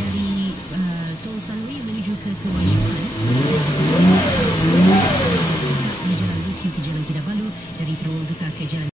dari Tol Salwi menuju ke Kewangan. Sesak di Jalan Bukit ke Jalan Kinabalu, dari Terowongan Getah ke Jalan